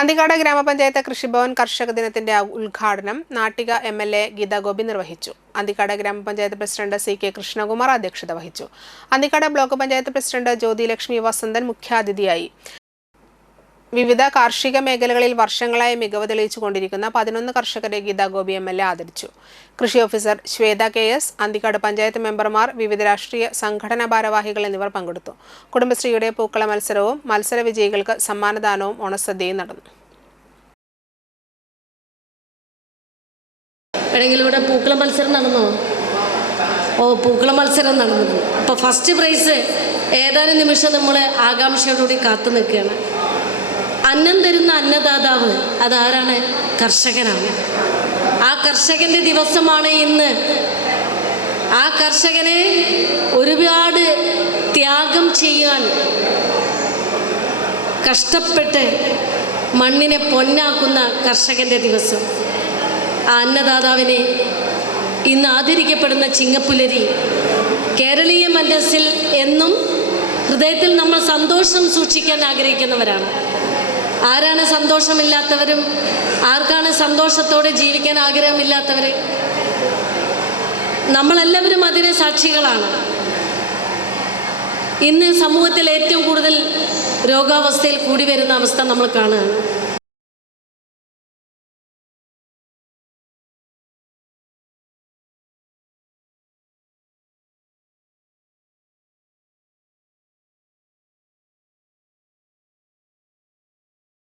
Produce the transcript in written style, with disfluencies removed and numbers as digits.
അന്തിക്കാട് ഗ്രാമപഞ്ചായത്ത് കൃഷിഭവൻ കർഷക ദിനത്തിന്റെ ഉദ്ഘാടനം നാട്ടിക എം.എൽ.എ. ഗീതാ ഗോപി നിർവഹിച്ചു. അന്തിക്കാട് ഗ്രാമപഞ്ചായത്ത് പ്രസിഡന്റ് സി.കെ. കൃഷ്ണകുമാർ അധ്യക്ഷത വഹിച്ചു. അന്തിക്കാട് ബ്ലോക്ക് പഞ്ചായത്ത് പ്രസിഡന്റ് ജ്യോതിലക്ഷ്മി വസന്തൻ മുഖ്യാതിഥിയായി. വിവിധ കാർഷിക മേഖലകളിൽ വർഷങ്ങളായി മികവ് തെളിയിച്ചുകൊണ്ടിരിക്കുന്ന 11 കർഷകരെ ഗീതാ ഗോപി എം.എൽ.എ. ആദരിച്ചു. കൃഷി ഓഫീസർ ശ്വേത കെ.എസ്., അന്തിക്കാട് പഞ്ചായത്ത് മെമ്പർമാർ, വിവിധ രാഷ്ട്രീയ സംഘടനാ ഭാരവാഹികൾ എന്നിവർ പങ്കെടുത്തു. കുടുംബശ്രീയുടെ പൂക്കള മത്സരവും മത്സര വിജയികൾക്ക് സമ്മാനദാനവും ഓണസദ്യയും നടന്നു. ഇവിടെ പൂക്കള മത്സരം നടന്നോ? പൂക്കള മത്സരം നടന്നു. അപ്പോൾ ഫസ്റ്റ് പ്രൈസ് ഏതാനും നിമിഷം നമ്മൾ ആകാംക്ഷയോടുകൂടി കാത്തു നിൽക്കുകയാണ്. അന്നം തരുന്ന അന്നദാതാവ് അതാരാണ്? കർഷകനാണ്. ആ കർഷകൻ്റെ ദിവസമാണ് ഇന്ന്. ആ കർഷകനെ ഒരുപാട് ത്യാഗം ചെയ്യാൻ കഷ്ടപ്പെട്ട് മണ്ണിനെ പൊന്നാക്കുന്ന കർഷകൻ്റെ ദിവസം. ആ അന്നദാതാവിനെ ഇന്ന് ആദരിക്കപ്പെടുന്ന ചിങ്ങപ്പുലരി കേരളീയ മനസ്സിൽ എന്നും ഹൃദയത്തിൽ നമ്മൾ സന്തോഷം സൂക്ഷിക്കാൻ ആഗ്രഹിക്കുന്നവരാണ്. ആരാണ് സന്തോഷമില്ലാത്തവരും? ആർക്കാണ് സന്തോഷത്തോടെ ജീവിക്കാൻ ആഗ്രഹമില്ലാത്തവർ? നമ്മളെല്ലാവരും അതിന് സാക്ഷികളാണ്. ഇന്ന് സമൂഹത്തിൽ ഏറ്റവും കൂടുതൽ രോഗാവസ്ഥയിൽ കൂടി വരുന്ന അവസ്ഥ നമ്മൾ കാണുകയാണ്.